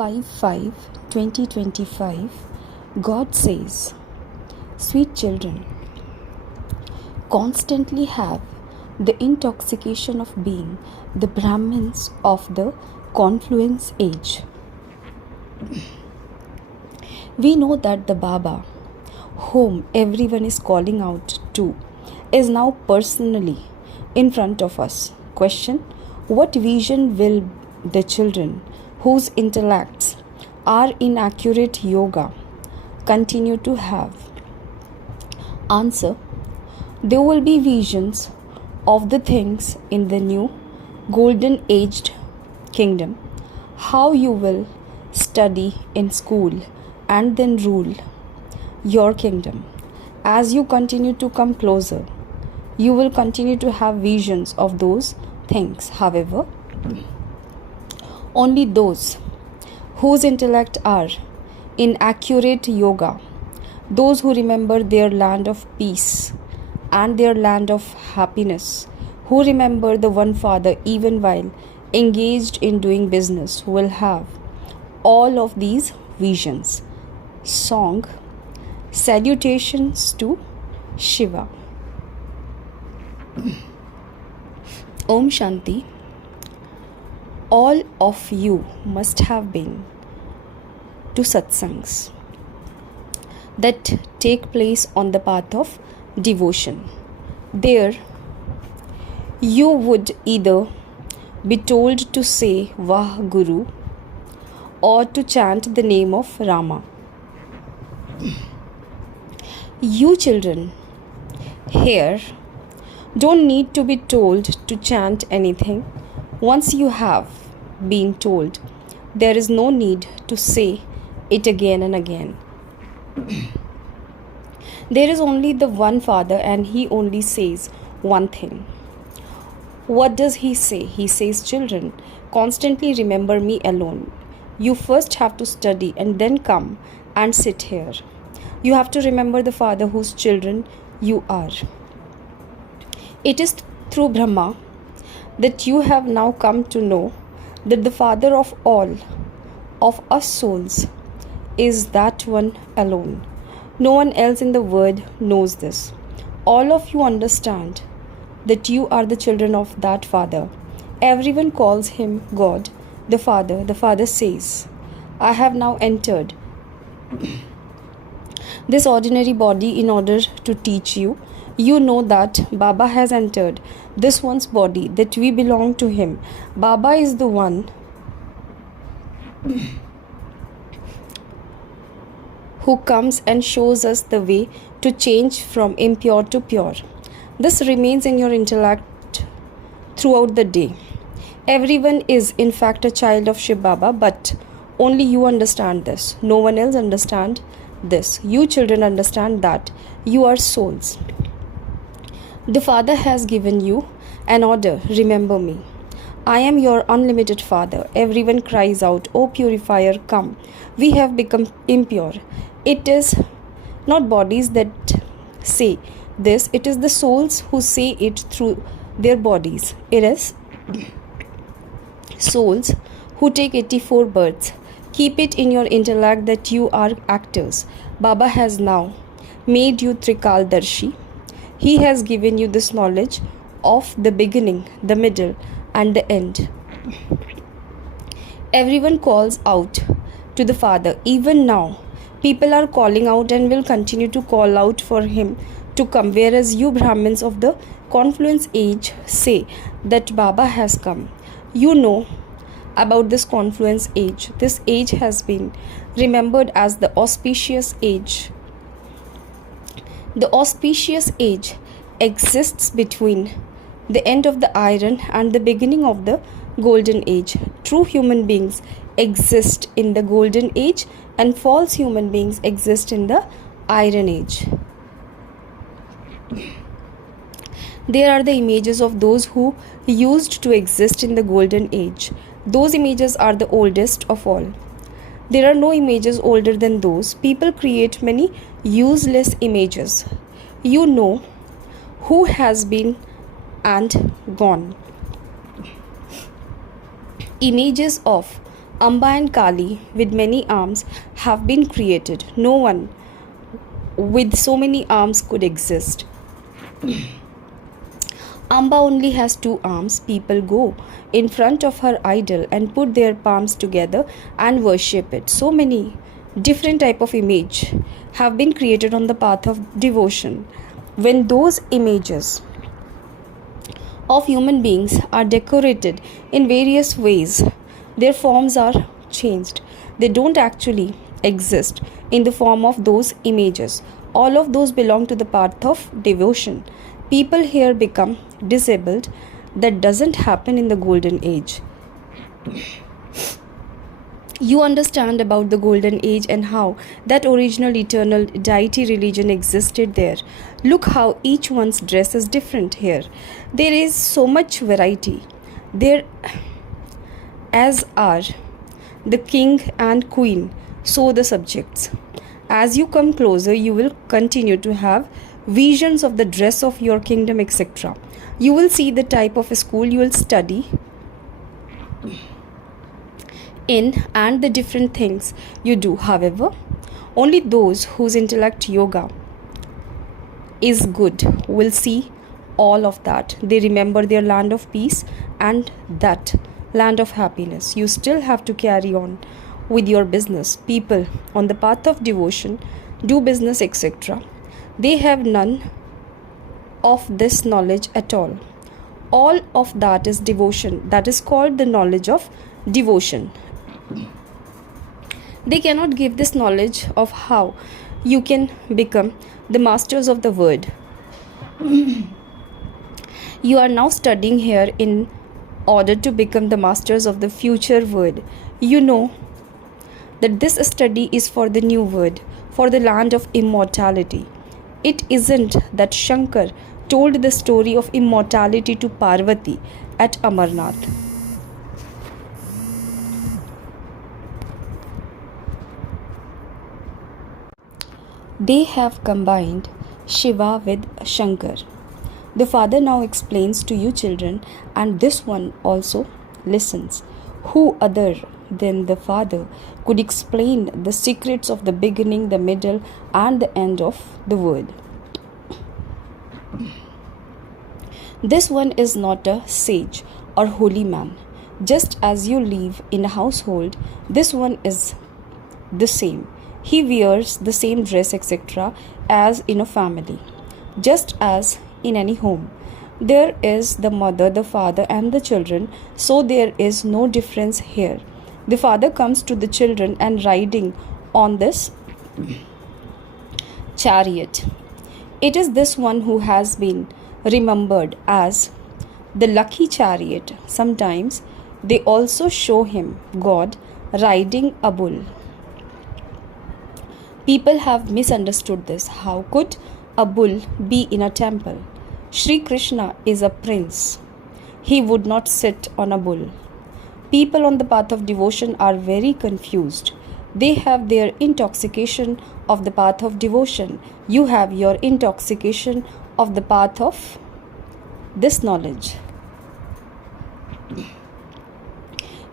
5/5/2025, God says, "Sweet children, constantly have the intoxication of being the Brahmins of the confluence age." We know that the Baba, whom everyone is calling out to, is now personally in front of us. Question: what vision will the children whose intellects are in accurate yoga continue to have? Answer: there will be visions of the things in the new golden aged kingdom, how you will study in school and then rule your kingdom. As you continue to come closer, you will continue to have visions of those things. However, only those whose intellect are in accurate yoga, those who remember their land of peace and their land of happiness, who remember the one Father even while engaged in doing business, will have all of these visions. Song: Salutations to Shiva. Om Shanti. All of you must have been to satsangs that take place on the path of devotion. There, you would either be told to say Vah Guru or to chant the name of Rama. You children here don't need to be told to chant anything. Once you have been told, there is no need to say it again and again. There is only the one Father, and He only says one thing. What does He say? He says, "Children, constantly remember me alone. You first have to study and then come and sit here. You have to remember the Father whose children you are. It is through Brahma that you have now come to know that the Father of all of us souls is that one alone. No one else in the world knows this. All of you understand that you are the children of that Father. Everyone calls Him God, the Father. The Father says, I have now entered this ordinary body in order to teach you. You know that Baba has entered this one's body, that we belong to Him. Baba is the one who comes and shows us the way to change from impure to pure. This remains in your intellect throughout the day. Everyone is in fact a child of Shiv Baba, but only you understand this. No one else understands this. You children understand that you are souls. The Father has given you an order. Remember me. I am your unlimited Father. Everyone cries out, "O purifier, come." We have become impure. It is not bodies that say this. It is the souls who say it through their bodies. It is souls who take 84 births. Keep it in your intellect that you are actors. Baba has now made you Trikaldarshi. He has given you this knowledge of the beginning, the middle, and the end. Everyone calls out to the Father. Even now, people are calling out and will continue to call out for Him to come, whereas you Brahmins of the confluence age say that Baba has come. You know about this confluence age. This age has been remembered as the auspicious age. The auspicious age exists between the end of the iron and the beginning of the golden age. True human beings exist in the golden age, and false human beings exist in the iron age. There are the images of those who used to exist in the golden age. Those images are the oldest of all. There are no images older than those. People create many useless images. You know who has been and gone. Images of Amba and Kali, with many arms, have been created. No one with so many arms could exist. Amba only has 2 arms. People go in front of her idol and put their palms together and worship it. So many different type of image have been created on the path of devotion. When those images of human beings are decorated in various ways, their forms are changed. They don't actually exist in the form of those images. All of those belong to the path of devotion. People here become disabled. That doesn't happen in the golden age. You understand about the golden age and how that original eternal deity religion existed there. Look how each one's dress is different here. There is so much variety. There as are the king and queen, so the subjects. As you come closer, you will continue to have visions of the dress of your kingdom, etc. You will see the type of school you will study in and the different things you do. However, only those whose intellect yoga is good will see all of that. They remember their land of peace and that land of happiness. You still have to carry on with your business. People on the path of devotion do business, etc. They have none of this knowledge at all. All of that is devotion. That is called the knowledge of devotion. They cannot give this knowledge of how you can become the masters of the word. You are now studying here in order to become the masters of the future word. You know that this study is for the new word, for the land of immortality. It isn't that Shankar told the story of immortality to Parvati at Amarnath. They have combined Shiva with Shankar. The father now explains to you children, and this one also listens. Who other than the father could explain the secrets of the beginning, the middle, and the end of the world? This one is not a sage or holy man. Just as you live in a household, this one is the same. He wears the same dress, etc., as in a family. Just as in any home, there is the mother, the father, and the children, so there is no difference here. The father comes to the children and riding on this chariot. It is this one who has been remembered as the lucky chariot. Sometimes they also show him, God, riding a bull. People have misunderstood this. How could a bull be in a temple? Sri Krishna is a prince. He would not sit on a bull. People on the path of devotion are very confused. They have their intoxication of the path of devotion. You have your intoxication of the path of this knowledge.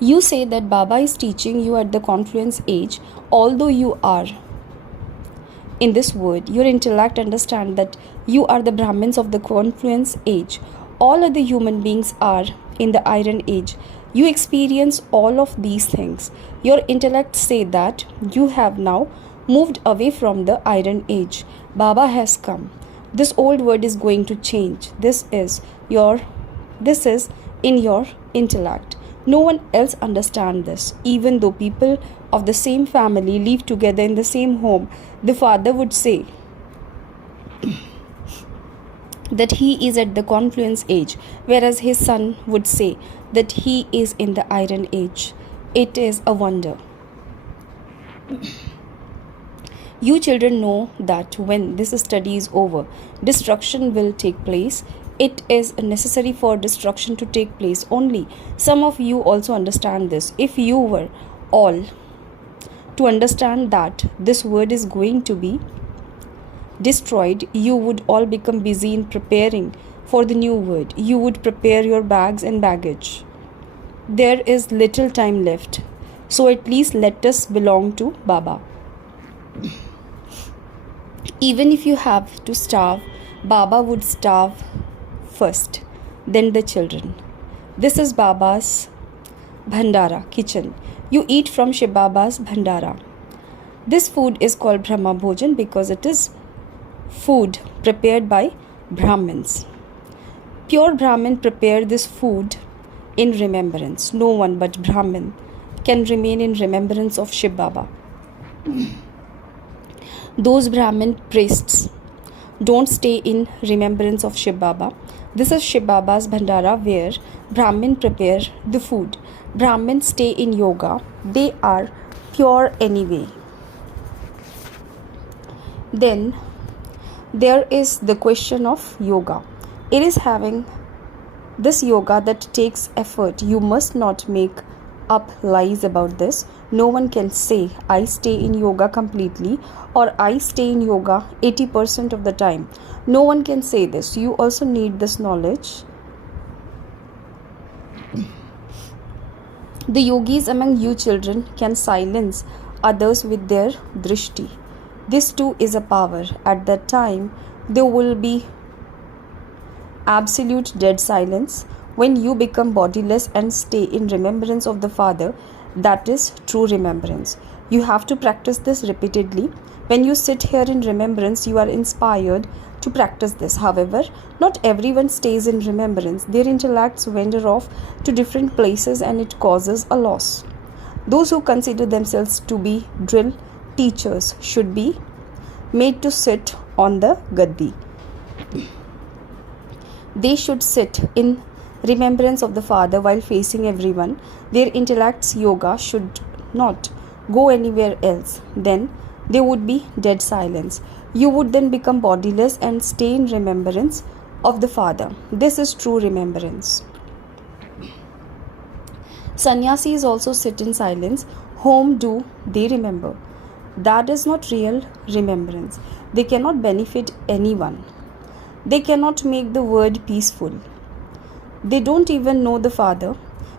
You say that Baba is teaching you at the confluence age, although you are in this word. Your intellect understands that you are the Brahmins of the confluence age. All other human beings are in the iron age. You experience all of these things. Your intellect say that you have now moved away from the iron age. Baba has come. This old world is going to change. This is in your intellect. No one else understands this. Even though people of the same family live together in the same home, the father would say that he is at the confluence age, whereas his son would say that he is in the iron age. It is a wonder. You children know that when this study is over, destruction will take place. It is necessary for destruction to take place only. Some of you also understand this. If you were all to understand that this word is going to be destroyed, you would all become busy in preparing for the new word. You would prepare your bags and baggage. There is little time left. So at least let us belong to Baba. Even if you have to starve, Baba would starve first, then the children. This is Baba's Bhandara kitchen. You eat from Shiv Baba's Bhandara. This food is called Brahma Bhojan because it is food prepared by Brahmins. Pure Brahmin prepare this food in remembrance. No one but Brahmin can remain in remembrance of Shiv Baba. Those Brahmin priests don't stay in remembrance of Shiv Baba. This is Shiv Baba's Bhandara where Brahmin prepare the food. Brahmins stay in yoga. They are pure anyway. Then there is the question of yoga. It is having this yoga that takes effort. You must not make up lies about this. No one can say I stay in yoga completely or I stay in yoga 80% of the time. No one can say this. You also need this knowledge. The yogis among you children can silence others with their drishti. This too is a power. At that time, there will be absolute dead silence. When you become bodiless and stay in remembrance of the Father, that is true remembrance. You have to practice this repeatedly. When you sit here in remembrance, you are inspired to practice this. However, not everyone stays in remembrance. Their intellects wander off to different places and it causes a loss. Those who consider themselves to be drill teachers should be made to sit on the gaddi. They should sit in remembrance of the Father while facing everyone. Their intellect's yoga should not go anywhere else. Then there would be dead silence. You would then become bodiless and stay in remembrance of the Father. This is true remembrance. Sannyasis also sit in silence. Whom do they remember? That is not real remembrance. They cannot benefit anyone. They cannot make the world peaceful. They don't even know the Father.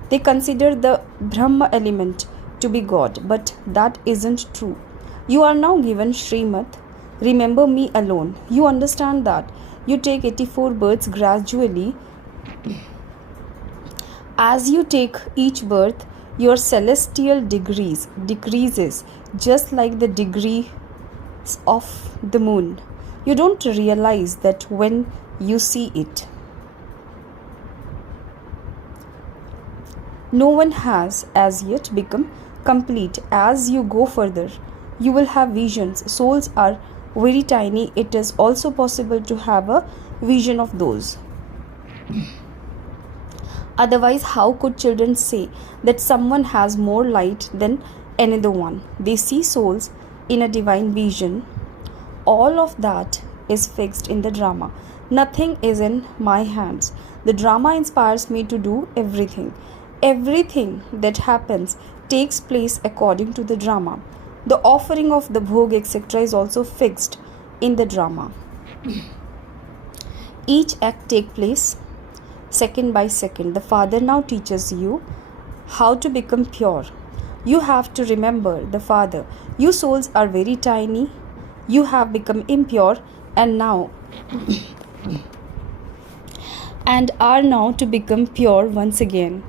They consider the Brahma element to be God, but that isn't true. You are now given Srimad. Remember me alone. You understand that. You take 84 births gradually. As you take each birth, your celestial degrees decreases just like the degrees of the moon. You don't realize that when you see it. No one has as yet become complete. As you go further, you will have visions. Souls are very tiny. It is also possible to have a vision of those. Otherwise, how could children say that someone has more light than another one? They see souls in a divine vision. All of that is fixed in the drama. Nothing is in my hands. The drama inspires me to do everything. Everything that happens takes place according to the drama. The offering of the bhog, etc. is also fixed in the drama. Each act takes place second by second. The Father now teaches you how to become pure. You have to remember the Father. You souls are very tiny. You have become impure and now and are now to become pure once again.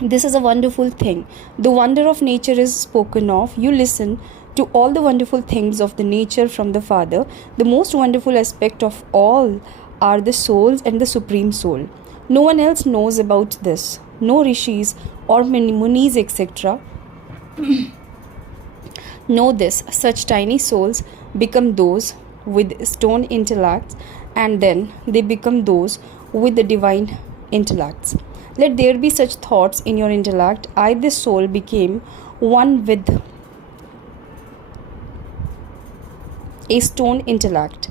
This is a wonderful thing. The wonder of nature is spoken of. You listen to all the wonderful things of the nature from the Father. The most wonderful aspect of all are the souls and the Supreme Soul. No one else knows about this. No rishis or munis, etc. know this. Such tiny souls become those with stone intellects, and then they become those with the divine intellects. Let there be such thoughts in your intellect. I, this soul, became one with a stone intellect.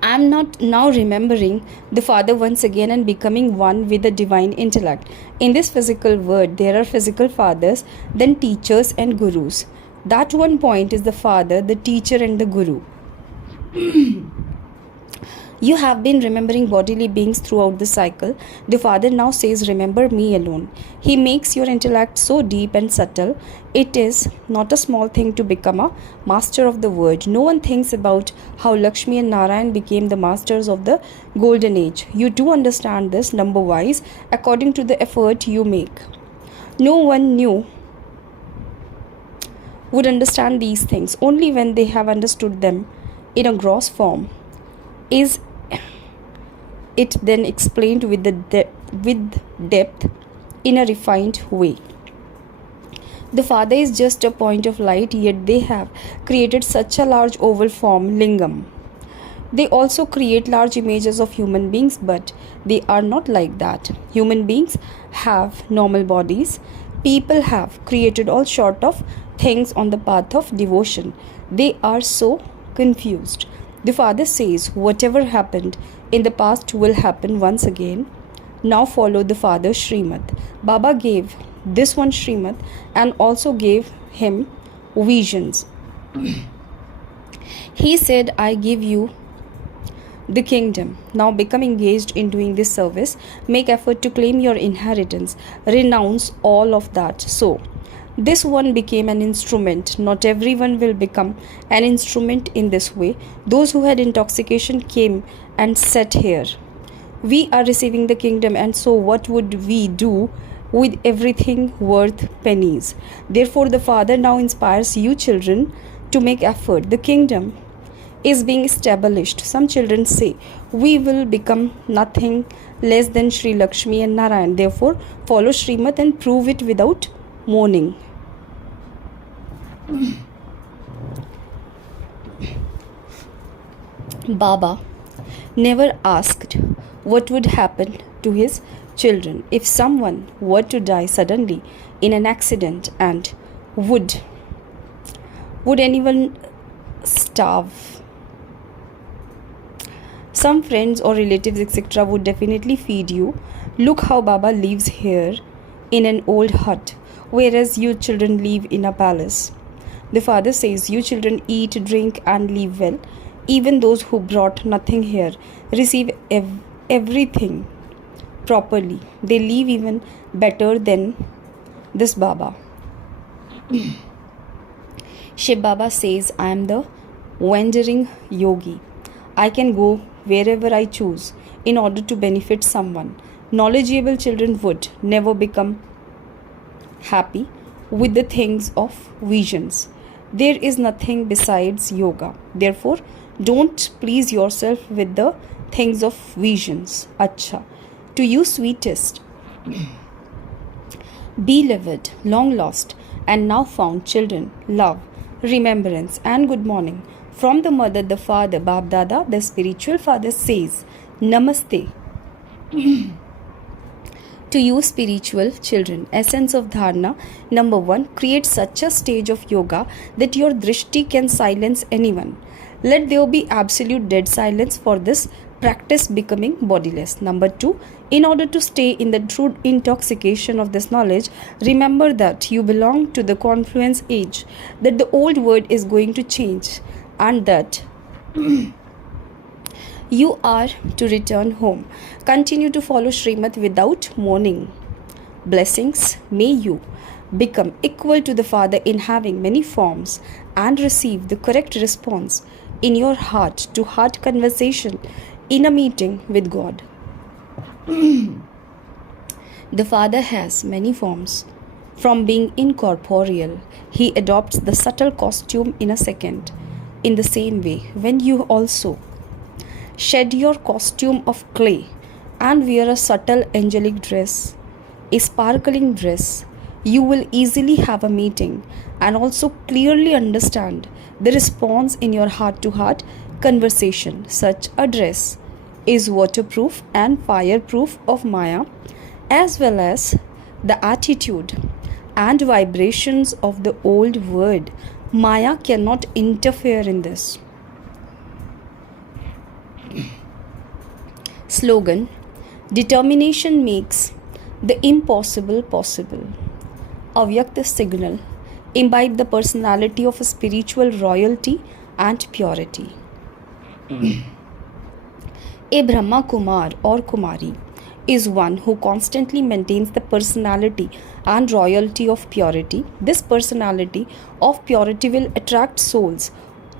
I am not now remembering the Father once again and becoming one with the divine intellect. In this physical world, there are physical fathers, then teachers and gurus. That one point is the Father, the teacher and the guru. You have been remembering bodily beings throughout the cycle. The Father now says, remember me alone. He makes your intellect so deep and subtle. It is not a small thing to become a master of the word. No one thinks about how Lakshmi and Narayan became the masters of the golden age. You do understand this number wise according to the effort you make. No one knew would understand these things. Only when they have understood them in a gross form is it then explained with depth in a refined way. The Father is just a point of light, yet they have created such a large oval form, lingam. They also create large images of human beings, but they are not like that. Human beings have normal bodies. People have created all sort of things on the path of devotion. They are so confused. The Father says, whatever happened in the past will happen once again. Now follow the Father's Srimad. Baba gave this one Srimad and also gave him visions. He said, I give you the kingdom. Now become engaged in doing this service. Make effort to claim your inheritance. Renounce all of that. So, this one became an instrument. Not everyone will become an instrument in this way. Those who had intoxication came and sat here. We are receiving the kingdom, and so what would we do with everything worth pennies? Therefore, the Father now inspires you children to make effort. The kingdom is being established. Some children say, we will become nothing less than Sri Lakshmi and Narayan. Therefore, follow Srimad and prove it without mourning. Baba never asked what would happen to his children if someone were to die suddenly in an accident, and would anyone starve? Some friends or relatives etc. would definitely feed you. Look how Baba lives here in an old hut, whereas you children live in a palace. The Father says, you children eat, drink and live well. Even those who brought nothing here receive everything properly. They live even better than this Baba. Shiv Baba says, I am the wandering yogi. I can go wherever I choose in order to benefit someone. Knowledgeable children would never become happy with the things of visions. There is nothing besides yoga. Therefore, don't please yourself with the things of visions. Acha. To you sweetest, beloved, long lost and now found children, love, remembrance and good morning. From the mother, the father, Bab Dada, the spiritual father says, Namaste. To you spiritual children, essence of dharana, number 1, create such a stage of yoga that your drishti can silence anyone. Let there be absolute dead silence for this practice becoming bodiless. Number 2, in order to stay in the true intoxication of this knowledge, remember that you belong to the confluence age, that the old world is going to change, and that you are to return home. Continue to follow Srimad without mourning. Blessings, may you become equal to the Father in having many forms and receive the correct response in your heart-to-heart conversation in a meeting with God. The Father has many forms. From being incorporeal, He adopts the subtle costume in a second. In the same way, when you also shed your costume of clay and wear a subtle angelic dress, a sparkling dress, you will easily have a meeting and also clearly understand the response in your heart-to-heart conversation. Such a dress is waterproof and fireproof of Maya, as well as the attitude and vibrations of the old world. Maya cannot interfere in this. Slogan: determination makes the impossible possible. Avyakta signal: imbibe the personality of a spiritual royalty and purity. A Brahma Kumar or Kumari is one who constantly maintains the personality and royalty of purity. This personality of purity will attract souls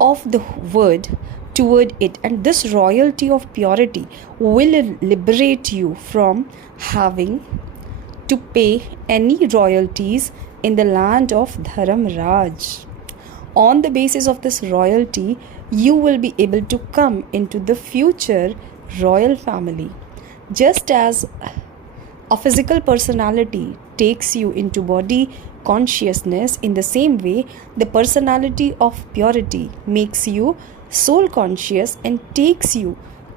of the word toward it, and this royalty of purity will liberate you from having to pay any royalties in the land of Dharamraj. On the basis of this royalty, you will be able to come into the future royal family. Just as a physical personality takes you into body consciousness, in the same way, the personality of purity makes you soul conscious and takes you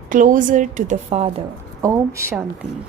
closer to the Father. Om Shanti.